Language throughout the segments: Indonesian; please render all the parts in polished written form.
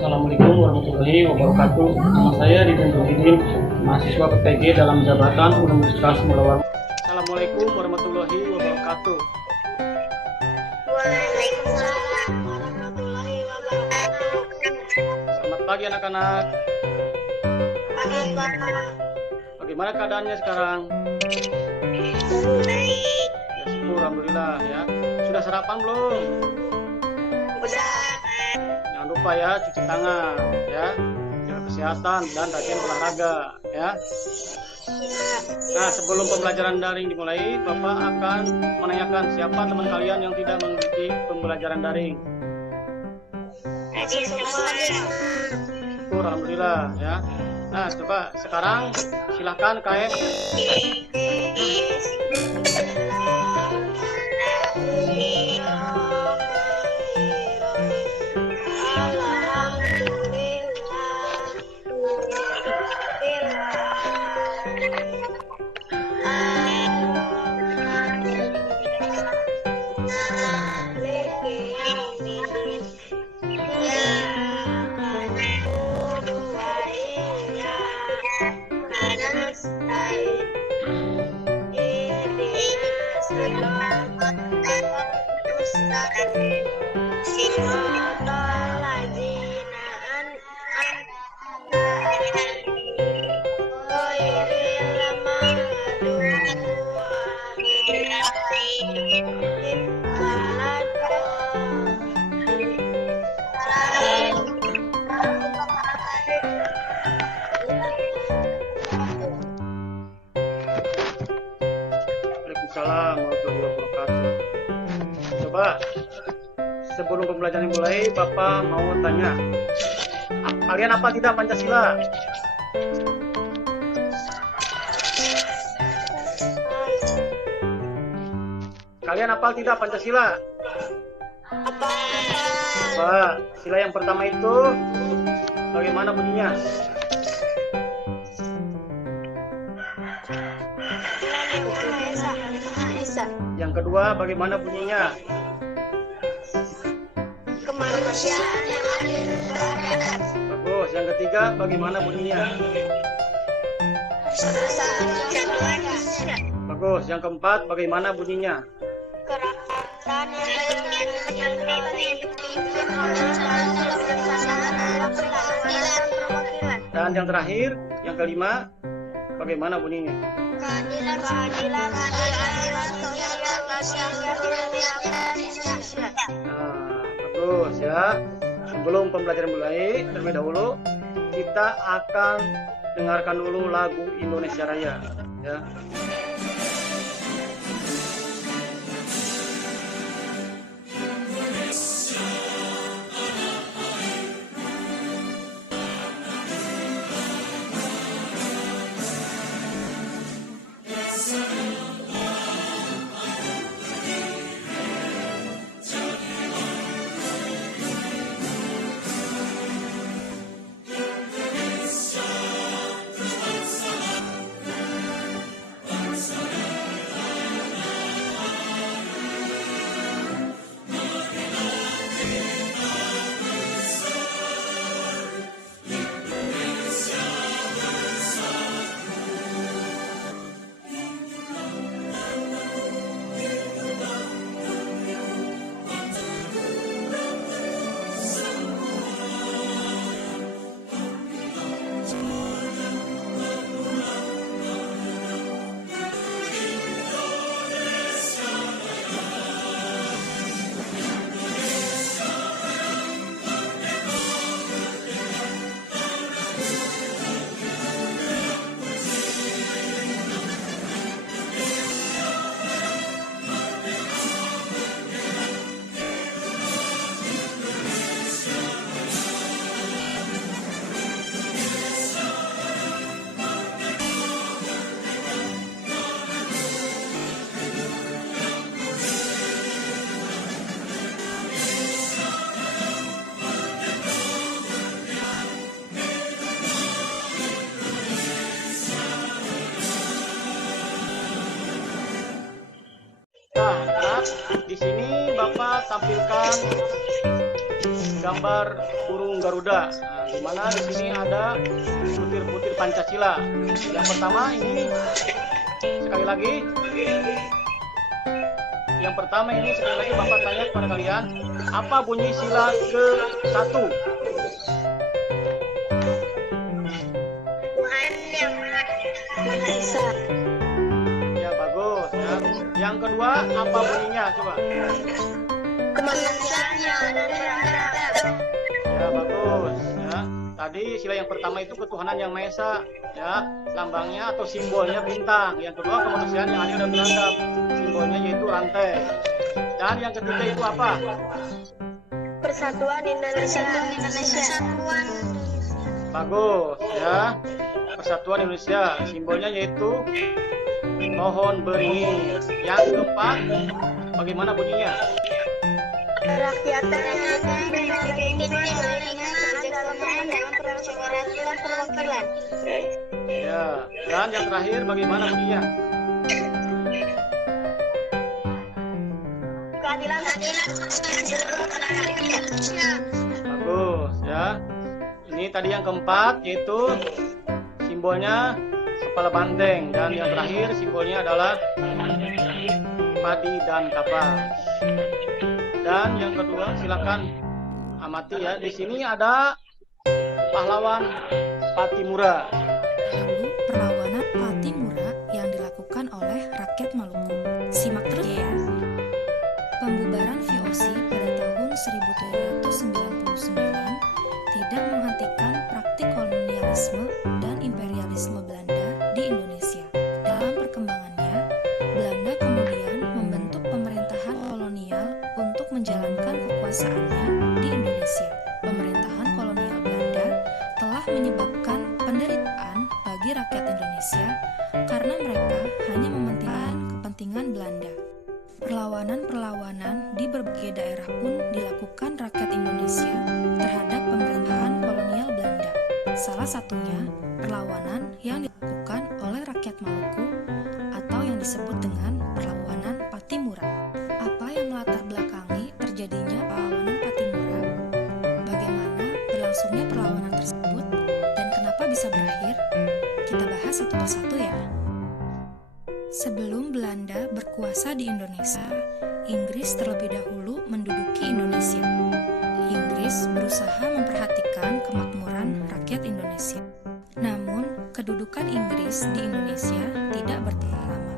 Assalamualaikum warahmatullahi wabarakatuh. Nama saya Didin Ruhidin, mahasiswa PTG dalam jabatan Universitas Mulawar. Assalamualaikum warahmatullahi wabarakatuh. Waalaikumsalam warahmatullahi wabarakatuh. Selamat pagi anak-anak. Pagi Pak. Bagaimana keadaannya sekarang? Baik. Ya syukur, alhamdulillah ya. Sudah sarapan belum? Udah. Jangan lupa ya cuci tangan ya, jaga kesehatan dan rajin olahraga ya. Nah, sebelum pembelajaran daring dimulai, Bapak akan menanyakan siapa teman kalian yang tidak mengikuti pembelajaran daring. Hadir semua. Syukur, alhamdulillah ya. Nah, coba sekarang silahkan KF. Waalaikumsalam warahmatullahi wabarakatuh. Coba sebelum pembelajaran dimulai, Bapak mau tanya, kalian apa tidak Pancasila? Kalian apa tidak Pancasila? Apa? Apa? Sila yang pertama itu bagaimana bunyinya? Yang kedua bagaimana bunyinya? Kemanusiaan yang adil beradab. Bagus. Yang ketiga bagaimana bunyinya? Perasaan kekeluargaan. Bagus. Yang keempat bagaimana bunyinya? Kerakyatan yang dipimpin oleh pelaksanaan perwakilan. Dan yang terakhir, yang kelima, bagaimana bunyinya? Keadilan sosial Indonesia. Nah, bagus ya. Sebelum pembelajaran mulai, terlebih dahulu kita akan dengarkan dulu lagu Indonesia Raya ya. Nah, di sini Bapak tampilkan gambar burung Garuda. Nah, di mana di sini ada butir-butir Pancasila. Yang pertama ini sekali lagi. Yang pertama ini sekali lagi Bapak tanya kepada kalian, apa bunyi sila ke-1? Tuhan yang Maha Esa. Ya, bagus ya. Yang kedua, apa bunyinya? Coba. Kemanusiaan yang ada di beradab. Ya, bagus ya. Tadi sila yang pertama itu ketuhanan yang Maha Esa, ya. Lambangnya atau simbolnya bintang. Yang kedua, kemanusiaan yang adil dan beradab. Simbolnya yaitu rantai. Dan yang ketiga itu apa? Persatuan Indonesia. Persatuan. Bagus ya. Persatuan Indonesia. Simbolnya yaitu pohon beringin. Yang keempat, bagaimana bunyinya? Kerakyatan yang dipimpin oleh kebijaksanaan dalam permusyawaratan dan perwakilan. Ya. Dan yang terakhir, bagaimana bunyinya? Keadilan Bagus ya. Ini tadi yang keempat yaitu simbolnya kepala banteng, dan yang terakhir simbolnya adalah padi dan kapas. Dan yang kedua silakan amati ya. Di sini ada pahlawan Patimura. Dahulu perlawanan Patimura yang dilakukan oleh rakyat Maluku. Simak terus ya. Pembubaran VOC pada tahun 1799 tidak menghentikan praktik kolonialisme dan imperialisme Belanda di Indonesia. Dalam perkembangannya, Belanda kemudian membentuk pemerintahan kolonial untuk menjalankan kekuasaannya di Indonesia. Pemerintahan kolonial Belanda telah menyebabkan penderitaan bagi rakyat Indonesia karena mereka hanya mementingkan kepentingan Belanda. Perlawanan-perlawanan di berbagai daerah pun dilakukan rakyat Indonesia terhadap pemerintahan kolonial Belanda. Salah satunya perlawanan yang dilakukan oleh rakyat Maluku atau yang disebut dengan perlawanan Patimura. Apa yang melatar belakangi terjadinya perlawanan Patimura? Bagaimana berlangsungnya perlawanan tersebut dan kenapa bisa berakhir? Kita bahas satu persatu ya. Sebelum Belanda berkuasa di Indonesia, Inggris terlebih dahulu menduduki Indonesia. Inggris berusaha memperhatikan kemakmuran rakyat Indonesia. Namun, kedudukan Inggris di Indonesia tidak bertahan lama.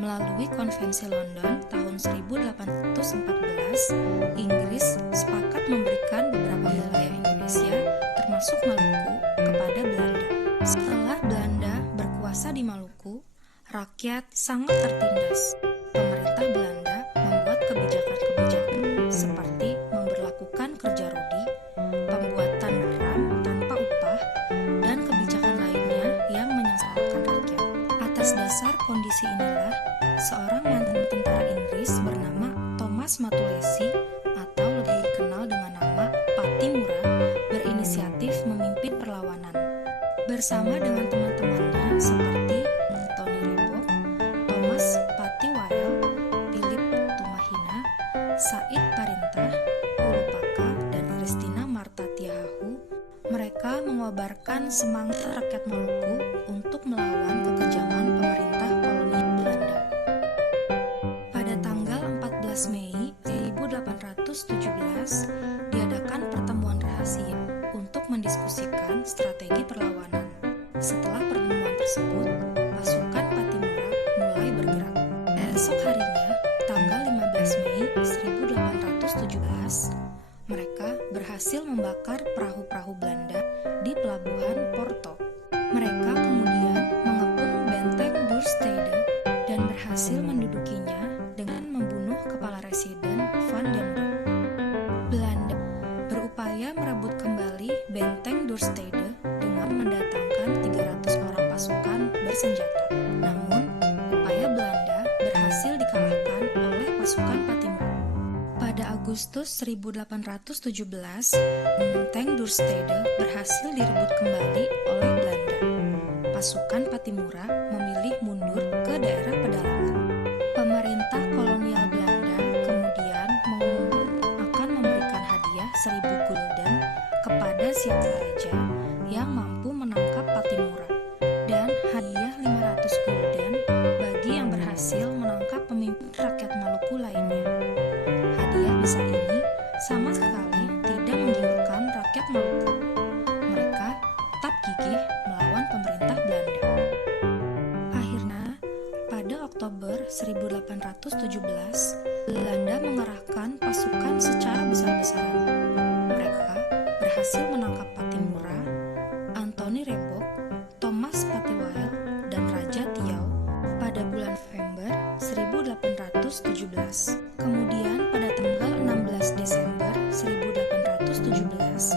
Melalui Konvensi London tahun 1814, Inggris sepakat memberikan beberapa wilayah Indonesia, termasuk Maluku, kepada Belanda. Setelah Belanda berkuasa di Maluku, rakyat sangat tertindas. Pemerintah Belanda membuat kebijakan-kebijakan seperti memberlakukan kerja rodi, pembuatan garam tanpa upah, dan kebijakan lainnya yang menyengsarakan rakyat. Atas dasar kondisi inilah, seorang mantan tentara Inggris bernama Thomas Matulesi atau lebih dikenal dengan nama Patimura berinisiatif memimpin perlawanan. Bersama dengan teman-temannya seperti Tony Rebo, Thomas Patiwael, Philip Tumahina, Said Parintah, Ulupaka, dan Christina Marta Tiahahu, mereka mengobarkan semangat rakyat Maluku untuk melawan kekejaman pemerintah koloni Belanda. Pada tanggal 14 Mei 1817, diadakan pertemuan rahasia untuk mendiskusikan strategi perlawanan. Setelah pertemuan tersebut, pasukan Patimura mulai bergerak. Esok harinya, tanggal 15 Mei 1817, mereka berhasil membakar perahu-perahu Belanda di pelabuhan Porto. Mereka kemudian mengepung benteng Dorstede dan berhasil mendudukinya dengan membunuh kepala residen Van den Broek. Belanda berupaya merebut kembali benteng Dorstede dengan mendatangkan 300 orang pasukan bersenjata. Namun, upaya Belanda berhasil dikalahkan oleh pasukan Patimura. Pada Agustus 1817, benteng Dorstede berhasil direbut kembali oleh Belanda. Pasukan Patimura memilih mundur ke daerah pedalaman. Pemerintah kolonial Belanda kemudian mengumumkan akan memberikan hadiah 1000 gulden kepada siapa saja yang mampu menangkap Pattimura dan hadiah 500 gulden bagi yang berhasil menangkap pemimpin rakyat Maluku lainnya. Hadiah besar ini sama sekali tidak menggiurkan rakyat Maluku. Mereka tetap gigih melawan pemerintah Belanda. Akhirnya, pada Oktober 1817, Belanda mengerahkan pasukan secara besar-besaran. Mereka berhasil menangkap Pattimura, Anthony Rebok, Thomas Patiwael, dan Raja Tiau pada bulan November 1817. Kemudian pada tanggal 16 Desember 1817,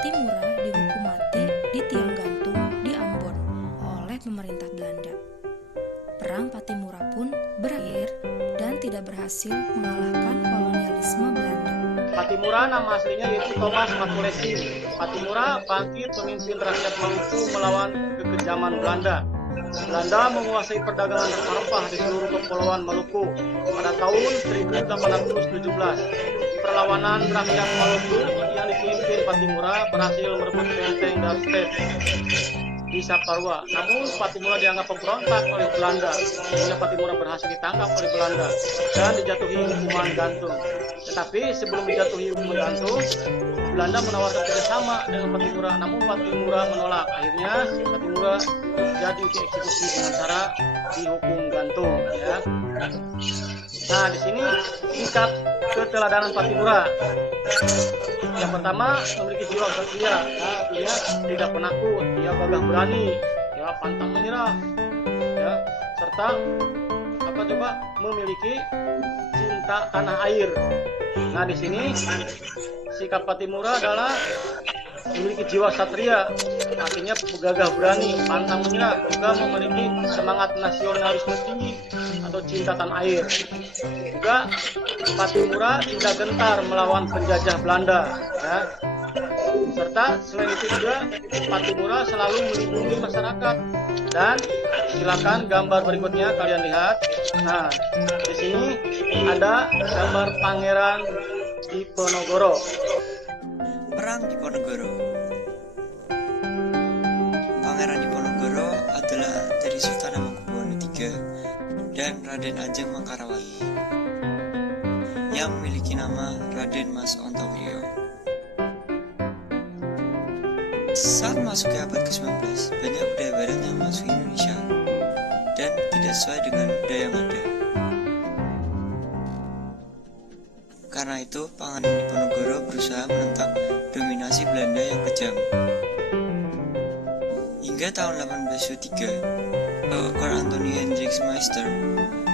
Timura dihukum mati di tiang gantung di Ambon oleh pemerintah Belanda. Perang Pattimura pun berakhir dan tidak berhasil mengalahkan kolonialisme Belanda. Pattimura nama aslinya yaitu Thomas Matulesi. Pattimura bangkit pemimpin rakyat Maluku melawan kekejaman Belanda. Belanda menguasai perdagangan rempah-rempah di seluruh kepulauan Maluku pada tahun 1817. Perlawanan rakyat Maluku yang dipimpin Pattimura berhasil merebut benteng Darmstadt di Saparua. Namun Pattimura dianggap pemberontak oleh Belanda, sehingga Pattimura berhasil ditangkap oleh Belanda dan dijatuhi hukuman gantung. Tetapi sebelum dijatuhi hukuman gantung, Belanda menawarkan kerjasama dengan Pattimura, namun Pattimura menolak. Akhirnya Pattimura jadi dieksekusi dengan cara dihukum gantung. Ya. Nah, di sini tingkat keteladanan Pattimura. Yang pertama, memiliki jiwa kesatria, dia tidak penakut, dia gagah berani, ya pantang menyerah, ya serta memiliki cinta tanah air. Nah, di sini sikap Pattimura adalah memiliki jiwa satria, artinya gagah berani, pantang menyerah, juga memiliki semangat nasionalisme tinggi atau cinta tanah air. Juga Pattimura tidak gentar melawan penjajah Belanda, ya. Serta selain itu juga Pattimura selalu melindungi masyarakat. Dan silakan gambar berikutnya kalian lihat. Nah, di sini ada gambar Pangeran Diponegoro. Perang Diponegoro. Pangeran Diponegoro adalah dari Sultan Hamengkubuwono III dan Raden Ajeng Mangkarawati yang memiliki nama Raden Mas Ontowiro. Saat masuk ke abad ke-19, banyak budaya barat yang masuk Indonesia dan tidak sesuai dengan budaya yang ada. Karena itu, Pangeran Diponegoro berusaha menentang dominasi Belanda yang kejam. Hingga tahun 1823, Dr. Anthony Hendrik Meister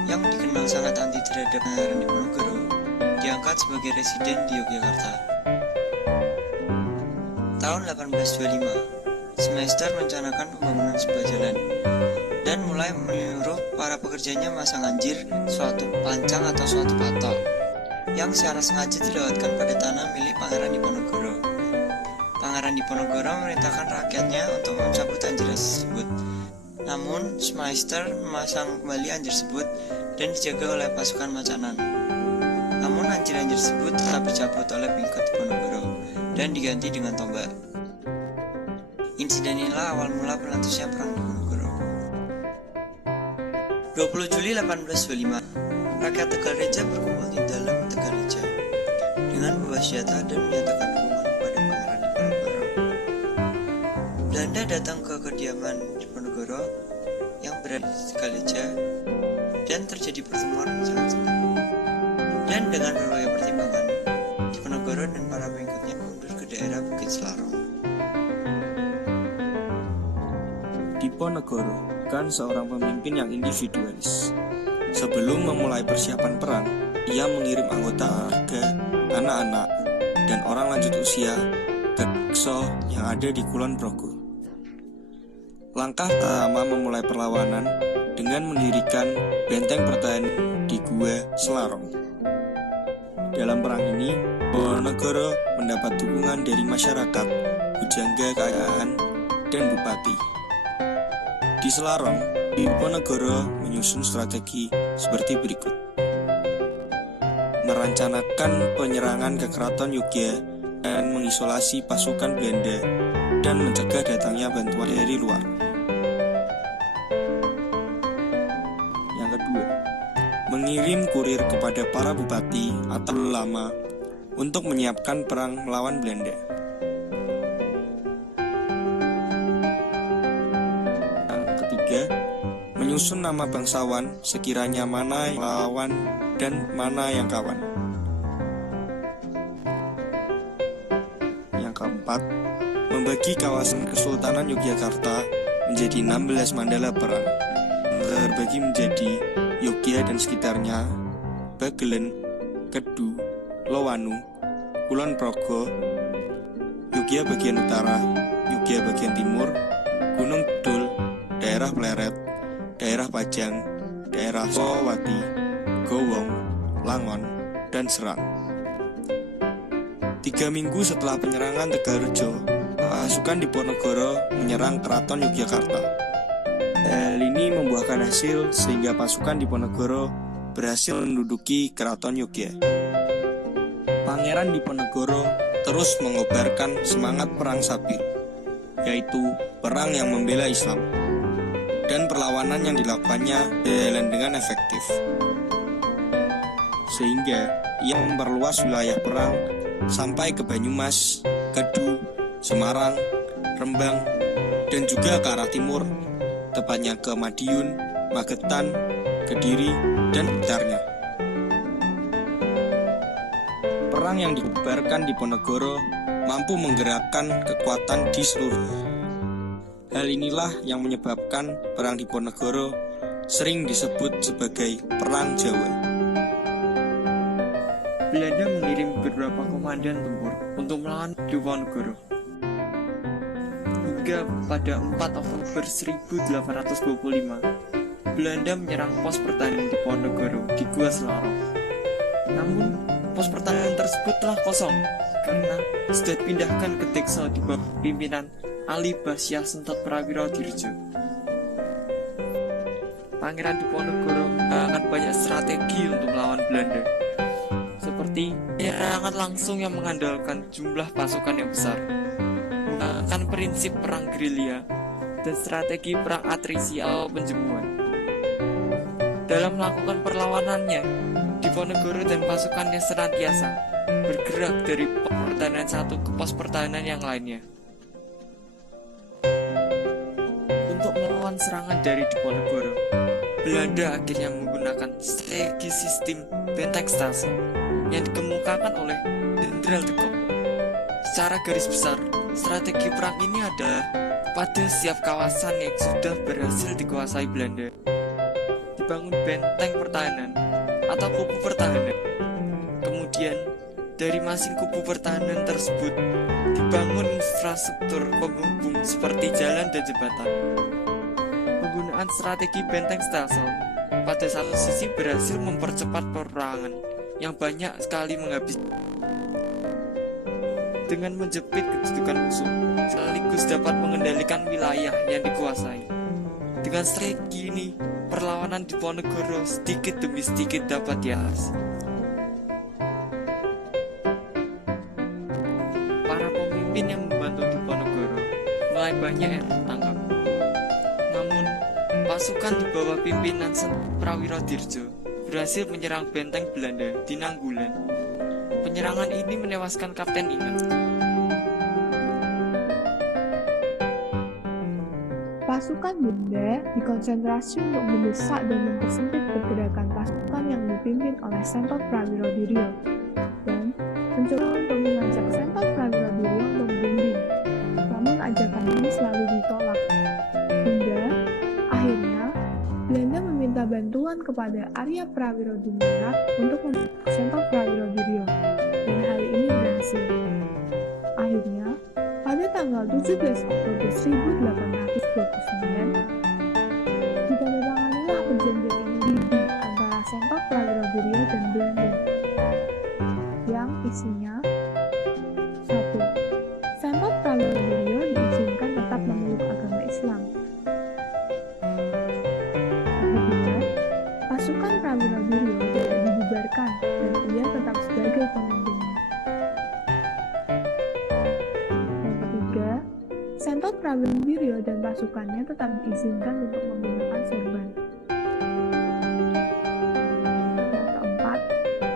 yang dikenal sangat anti terhadap Pangeran Diponegoro diangkat sebagai residen di Yogyakarta. Tahun 1825, Meister merencanakan pembangunan sebuah jalan dan mulai menyuruh para pekerjanya masang anjir suatu pancang atau suatu patol yang secara sengaja dilewatkan pada tanah milik Pangeran Diponegoro. Pangeran Diponegoro memerintahkan rakyatnya untuk mencabut anjir tersebut. Namun, Meister memasang kembali anjir tersebut dan dijaga oleh pasukan Macanan. Namun, anjir-anjir tersebut tetap dicabut oleh pengikut Diponegoro dan diganti dengan tombak. Insiden inilah awal mula berlanjutnya Perang Diponegoro. 20 Juli 1825, rakyat Tegalreja berkumpul di dalam Tegalreja dengan membawa senjata dan menyatakan dukungan kepada Pangeran Diponegoro. Belanda datang ke kediaman Diponegoro yang berada di Tegalreja dan terjadi pertemuan yang sangat sengit. Dan dengan berbagai pertimbangan, Diponegoro dan para pengikutnya mundur ke daerah Bukit Selarong. Diponegoro bukan seorang pemimpin yang individualis. Sebelum memulai persiapan perang, ia mengirim anggota keluarga, anak-anak, dan orang lanjut usia ke Kso yang ada di Kulon Progo. Langkah pertama memulai perlawanan dengan mendirikan benteng pertahanan di Gua Selarong. Dalam perang ini, Diponegoro mendapat dukungan dari masyarakat, pujangga kerajaan, dan bupati. Di Selarong, Diponegoro menyusun strategi seperti berikut. Merencanakan penyerangan ke Keraton Yogya dan mengisolasi pasukan Belanda dan mencegah datangnya bantuan dari luar. Yang kedua, mengirim kurir kepada para bupati atau ulama untuk menyiapkan perang melawan Belanda. Yang ketiga, menyusun nama bangsawan sekiranya mana yang lawan dan mana yang kawan. Yang keempat, membagi kawasan Kesultanan Yogyakarta menjadi 16 mandala perang, terbagi menjadi Yogya dan sekitarnya, Bagelen, Kedu, Lowanu, Kulon Progo, Yogya bagian utara, Yogya bagian timur, Gunung Kidul, daerah Pleret, daerah Pajang, daerah Sowati, Gowong, Langon, dan Serang. 3 minggu setelah penyerangan Tegalrejo, pasukan Diponegoro menyerang Keraton Yogyakarta. Hal ini membuahkan hasil sehingga pasukan Diponegoro berhasil menduduki Keraton Yogya. Pangeran Diponegoro terus mengobarkan semangat perang Sabir, yaitu perang yang membela Islam, dan perlawanan yang dilakukannya berjalan dengan efektif. Sehingga ia memperluas wilayah perang sampai ke Banyumas, Kedu, Semarang, Rembang, dan juga ke arah timur, tepatnya ke Madiun, Magetan, Kediri, dan sekitarnya. Perang yang dibubarkan Diponegoro mampu menggerakkan kekuatan di seluruh. Hal inilah yang menyebabkan Perang Diponegoro sering disebut sebagai Perang Jawa. Belanda mengirim beberapa komandan tempur untuk melawan Diponegoro. Hingga pada 4 Oktober 1825, Belanda menyerang pos pertahanan Diponegoro di Gua Selarong. Namun, pos pertahanan tersebut telah kosong karena sudah dipindahkan ke Dekso di bawah pimpinan Ali Basyah Sentot Prawiro Dirjo. Pangeran Diponegoro menggunakan banyak strategi untuk melawan Belanda, seperti penyerangan langsung yang mengandalkan jumlah pasukan yang besar, menggunakan prinsip perang gerilya, dan strategi perang atrisi atau penjemuan. Dalam melakukan perlawanannya, Diponegoro dan pasukannya senantiasa bergerak dari pos pertahanan satu ke pos pertahanan yang lainnya. Untuk melawan serangan dari Diponegoro, Belanda akhirnya menggunakan strategi sistem benteng stelsel yang dikemukakan oleh Jenderal de Kock. Secara garis besar, strategi perang ini adalah pada setiap kawasan yang sudah berhasil dikuasai Belanda, dibangun benteng pertahanan atau kubu pertahanan. Kemudian, dari masing kubu pertahanan tersebut dibangun infrastruktur penghubung seperti jalan dan jembatan. Penggunaan strategi benteng stelsel pada satu sisi berhasil mempercepat peperangan yang banyak sekali menghabiskan dengan menjepit kedudukan musuh, sekaligus dapat mengendalikan wilayah yang dikuasai. Dengan strategi ini, perlawanan Diponegoro sedikit demi sedikit dapat diatasi. Para pemimpin yang membantu Diponegoro mulai banyak yang tertangkap. Namun, pasukan di bawah pimpinan Sentot Prawiro Dirjo berhasil menyerang benteng Belanda di Nanggulan. Penyerangan ini menewaskan Kapten Inget. Pasukan Belanda dikonsentrasi untuk mendesak dan mempersempit pergerakan pasukan yang dipimpin oleh Sentot Prawiro Dirjo dan mencoba untuk mengajak Sentot Prawiro Dirjo untuk berunding. Namun ajakan ini selalu ditolak. Hingga akhirnya Belanda meminta bantuan kepada Arya Prawiro Diningrat untuk membentuk Sentot Prawiro Dirjo, dan hal ini berhasil. Akhirnya, pada tanggal 17 Oktober 1829, ditandatanganilah perjanjian ini antara Sentot Prawiro Dirjo dan Belanda, yang isinya 1. Sentot Prawiro Dirjo diizinkan tetap memeluk agama Islam. Pasukan Prawiro Dirjo tidak dibubarkan dan ia tetap sebagai pemimpinnya. Prawiro dan pasukannya tetap diizinkan untuk menggunakan sorban. Yang keempat,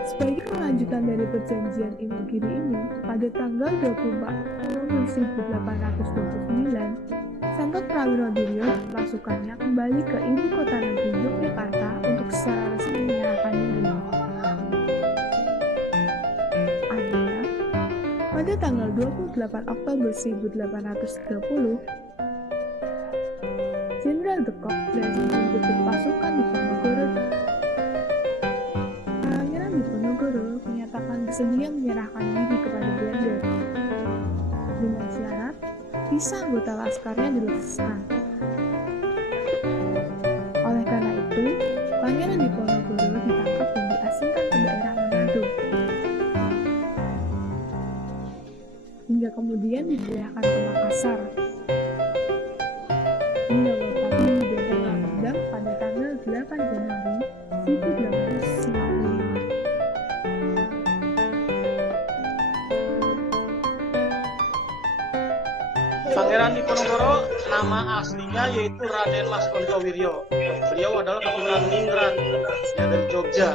sebagai kelanjutan dari perjanjian Imogiri ini, pada tanggal 24 November 1829, Sentot Prawiro dan pasukannya kembali ke ibu kota negeri Yogyakarta untuk secara resmi menyerahkan diri. Akhirnya, pada tanggal 28 Oktober 1830, Jenderal de Kock berhasil menjemput pasukan Diponegoro. Pangeran Diponegoro menyatakan bersedia menyerahkan diri kepada Belanda dengan syarat visa anggota laskarnya dilepaskan. Oleh karena itu, Pangeran Diponegoro ditangkap dan diasingkan ke daerah Manado, hingga kemudian dipindahkan ke Makassar, hingga wafat di Benteng Lamandang pada tanggal 8 Januari 1855. Pangeran Diponegoro nama aslinya yaitu Raden Mas Kontowiryo. Beliau adalah keturunan Ningrat ya, dari Jogja.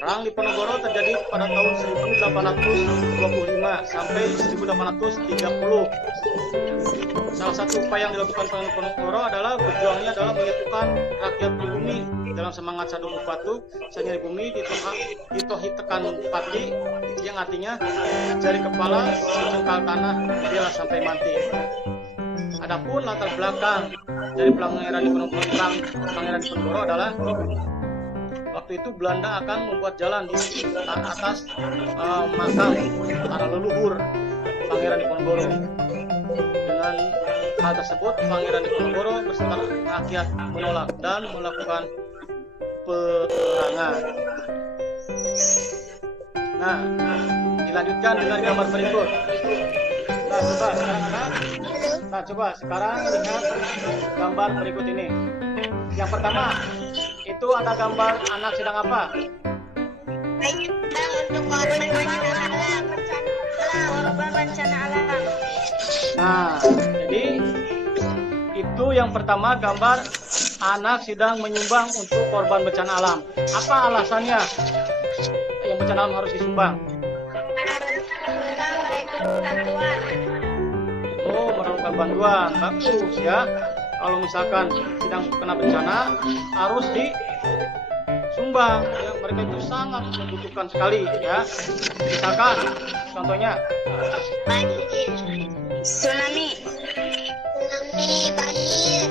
Perang Diponegoro terjadi pada tahun 1825 sampai 1830. Salah satu upaya yang dilakukan Pangeran Diponegoro adalah berjuangnya adalah menyatukan rakyat pribumi dalam semangat Sadung Upatu, Sanyari Bumi ditohi tekan pati, yang artinya jari kepala secengkal tanah biarlah sampai mati. Adapun latar belakang dari Pangeran Diponegoro adalah waktu itu Belanda akan membuat jalan di atas makam para leluhur Pangeran Diponegoro. Dengan hal tersebut, Pangeran Diponegoro beserta rakyat menolak dan melakukan peperangan. Nah, dilanjutkan dengan gambar berikut. Coba sekarang lihat gambar berikut ini. Yang pertama, itu ada gambar anak sedang apa? Untuk korban bencana alam. Nah, jadi itu yang pertama gambar anak sedang menyumbang untuk korban bencana alam. Apa alasannya yang bencana alam harus disumbang? Oh, memerlukan bantuan. Bagus ya. Kalau misalkan sedang kena bencana harus disumbang. Ya, mereka itu sangat membutuhkan sekali ya. Misalkan contohnya Tsunami, banjir,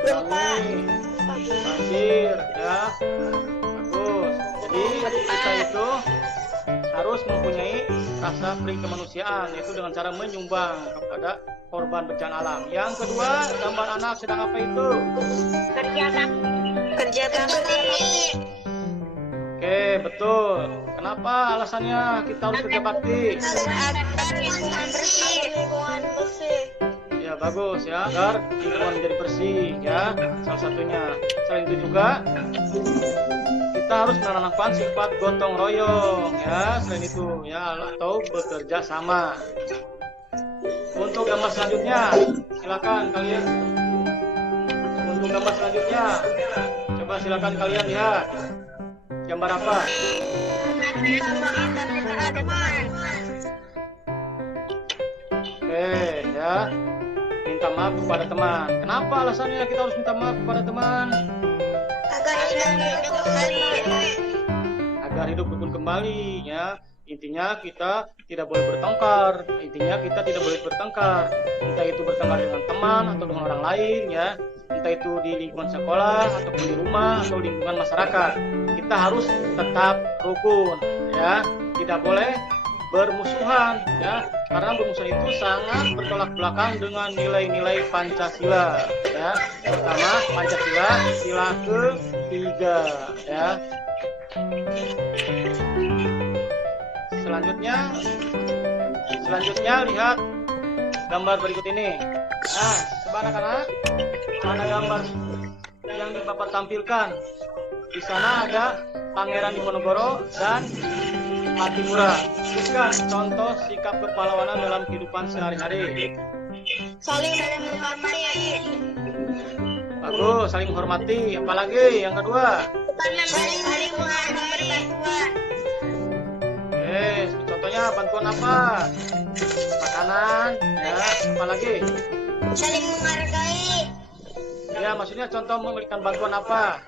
gempa, banjir ya. Bagus. Jadi kita itu harus mempunyai rasa pri kemanusiaan, yaitu dengan cara menyumbang kepada korban bencana alam. Yang kedua, gambar anak sedang apa itu? kerja bakti. Oke, betul. Kenapa alasannya kita harus kerja bakti? Agar lingkungan bersih. Ya bagus ya, agar lingkungan menjadi bersih ya. Salah satunya. Selain itu juga kita harus menanamkan sifat gotong royong ya. Selain itu ya, atau bekerja sama. Untuk gambar selanjutnya, silakan kalian. Untuk gambar selanjutnya, coba silakan kalian lihat. Gambar apa? Oke ya, minta maaf kepada teman. Kenapa alasannya kita harus minta maaf kepada teman? Agar hidup rukun kembali ya. Intinya kita tidak boleh bertengkar. Entah itu bertengkar dengan teman atau dengan orang lain ya. Entah itu di lingkungan sekolah ataupun di rumah atau lingkungan masyarakat. Kita harus tetap rukun ya. Tidak boleh bermusuhan ya. Karena bermusuhan itu sangat bertolak belakang dengan nilai-nilai Pancasila ya. Pertama Pancasila sila ke-3 ya. Selanjutnya lihat gambar berikut ini. Nah, coba anak-anak, mana gambar yang Bapak tampilkan? Di sana ada Pangeran Diponegoro dan Patimura. Bukan contoh sikap kepahlawanan dalam kehidupan sehari-hari. Saling menghormati. Bagus, saling menghormati. Apalagi yang kedua? Saling memberi bantuan. Contohnya bantuan apa? Makanan, ya. Apalagi? Saling menghargai. Ya, maksudnya contoh memberikan bantuan apa?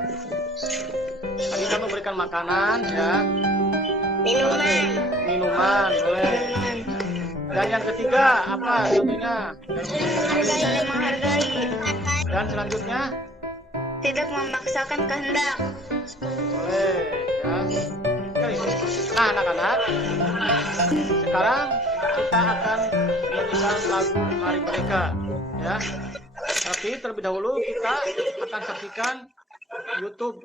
Tadi kita memberikan makanan, ya. Minuman. Minuman, boleh. Dan yang ketiga apa contohnya? Saling menghargai. Dan selanjutnya? Tidak memaksakan kehendak. Boleh, ya. Nah, anak-anak, sekarang kita akan menyanyikan lagu Hari Merdeka, ya. Tapi terlebih dahulu kita akan saksikan YouTube.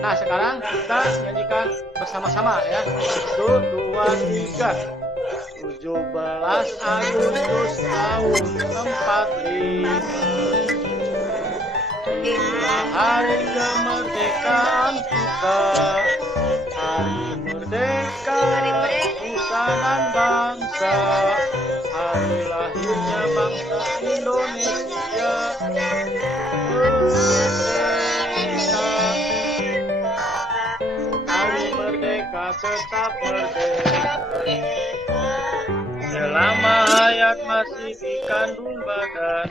Nah, sekarang kita nyanyikan bersama-sama ya. 1, 2, 3. 17 Agustus tahun 45. Inilah hari kemerdekaan kita. Hari merdeka nusa dan bangsa. Hari lahirnya bangsa Indonesia. Tetap merdeka selama hayat masih dikandung badan.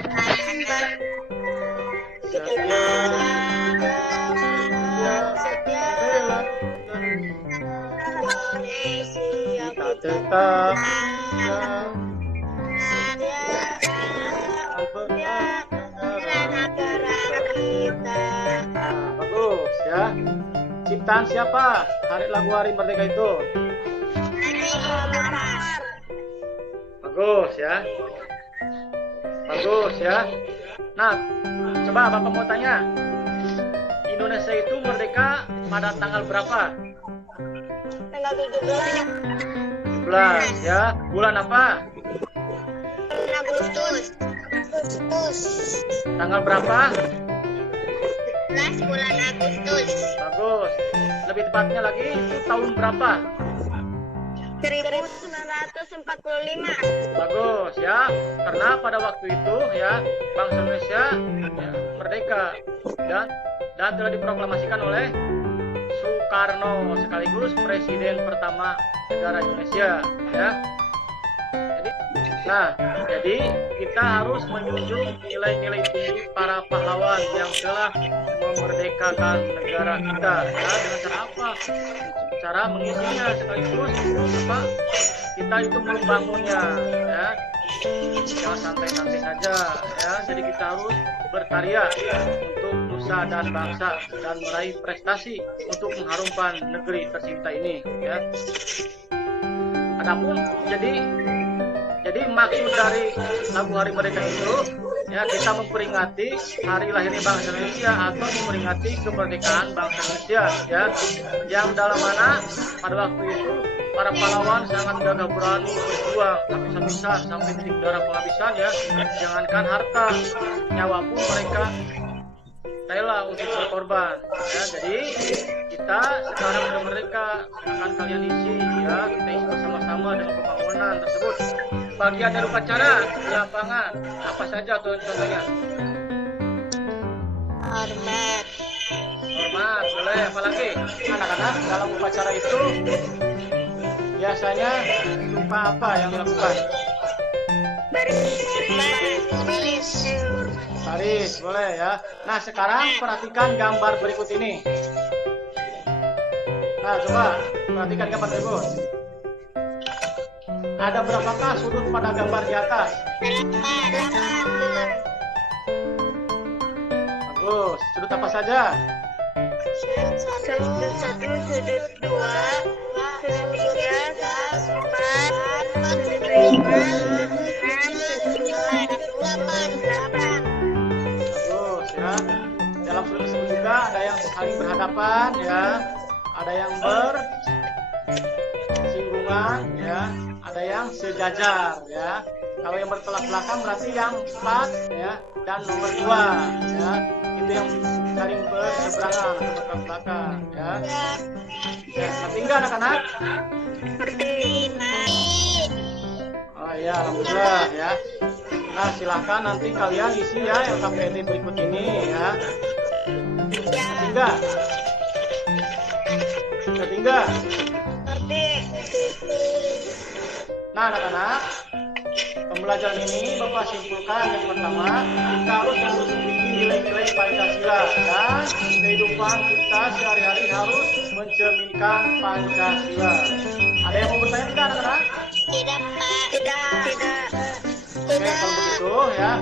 Setia bela kita tetap bagus ya. Ciptaan siapa lagu Hari Merdeka itu? Bagus ya. Bagus ya. Nah, coba Bapak mau tanya. Indonesia itu merdeka pada tanggal berapa? Tanggal 17. 17 ya. Bulan apa? Agustus. Tanggal berapa? 11 bulan Agustus. Bagus. Lebih tepatnya lagi tahun berapa? 1945. Bagus ya, karena pada waktu itu ya bangsa Indonesia ya, merdeka ya, dan telah diproklamasikan oleh Soekarno sekaligus presiden pertama negara Indonesia ya. Jadi kita harus menjunjung nilai-nilai tinggi para pahlawan yang telah memerdekakan negara kita ya, dengan cara apa? Cara mengisinya sekaligus apa? Kita itu membangunnya ya. Jangan santai-santai saja ya. Jadi kita harus berkarya untuk nusa dan bangsa dan meraih prestasi untuk mengharumkan negeri tercinta ini ya. Adapun jadi maksud dari lagu Hari Merdeka itu ya, kita memperingati hari lahirnya bangsa Indonesia atau memperingati kemerdekaan bangsa Indonesia ya, yang dalam mana pada waktu itu para pahlawan sangat gagah berani berjuang habis-habisan sampai titik darah penghabisan ya, jangankan harta, nyawa pun mereka rela untuk berkorban ya. Jadi kita sekarang sudah merdeka, akan kalian isi ya, kita isi bersama-sama dengan pembangunan tersebut. Bagian dari upacara di lapangan apa saja contohnya? Hormat. Hormat, boleh. Apalagi anak-anak dalam upacara itu biasanya lupa apa yang dilakukan? Baris, boleh ya. Nah sekarang perhatikan gambar berikut ini. Nah coba perhatikan gambar berikut. Ada berapakah sudut pada gambar di atas? Bagus. Sudut apa saja? Sudut 1, sudut 2, sudut 3, sudut 4, sudut 5, sudut 6, sudut 7, 8. Bagus ya. Dalam sudut tersebut juga ada yang saling berhadapan ya, ada yang bersinggungan ya, ada yang sejajar ya. Kalau yang bertolak belakang berarti yang 4 ya, dan nomor 2 ya, itu yang saling berseberangan atau bertolak belakang ya. Ya, ngerti nggak anak-anak? Oh iya, alhamdulillah ya. Nah silahkan nanti kalian isi ya LKPD berikut ini ya. Ngerti nggak? Ngerti nggak? Nah anak-anak, pembelajaran ini Bapak simpulkan yang pertama, kita harus memiliki nilai-nilai Pancasila dan kehidupan kita sehari-hari harus mencerminkan Pancasila. Ada yang mau bertanya tidak anak-anak? Tidak, Pak. Tidak. Oke, kalau begitu ya,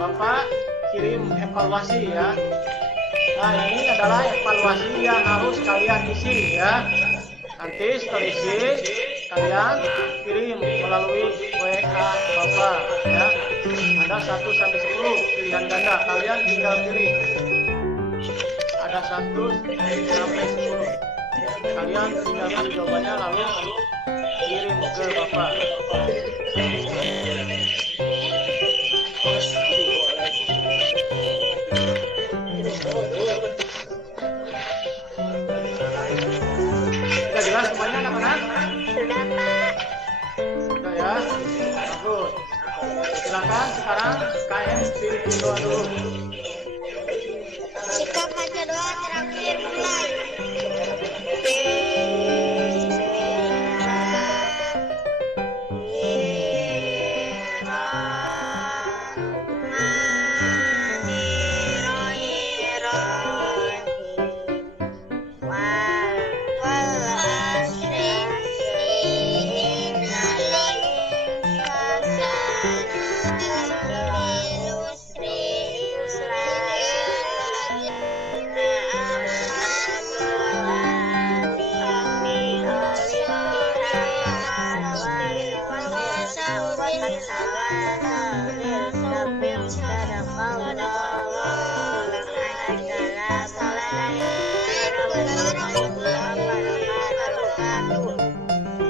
Bapak kirim evaluasi ya. Nah ini adalah evaluasi yang harus kalian isi ya. Nanti setelah isi, kalian kirim melalui WA Bapak ya. Ada 1 sampai 10 pilihan ganda, kalian tinggal pilih. Ada 1 sampai 10. Kalian tinggal kasih jawabannya lalu kirim ke Bapak. Sudah jelas semuanya anak-anak? Sudah, Pak. Sudah ya? Bagus. Silakan sekarang KM pilih doa dulu. Sikap baca doa terakhir mulai.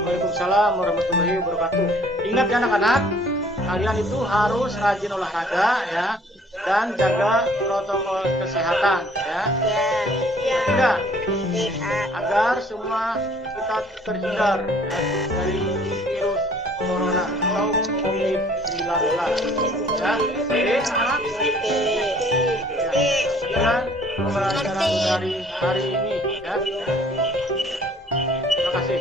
Waalaikumsalam warahmatullahi wabarakatuh. Ingat ya anak-anak, kalian itu harus rajin olahraga ya. dan jaga protokol kesehatan ya. Ya. Tidak, Ya. agar semua kita terhindar ya, dari virus corona atau COVID-19 ya. Jadi anak ya, dengan pembelajaran dari hari ini ya. Terima kasih.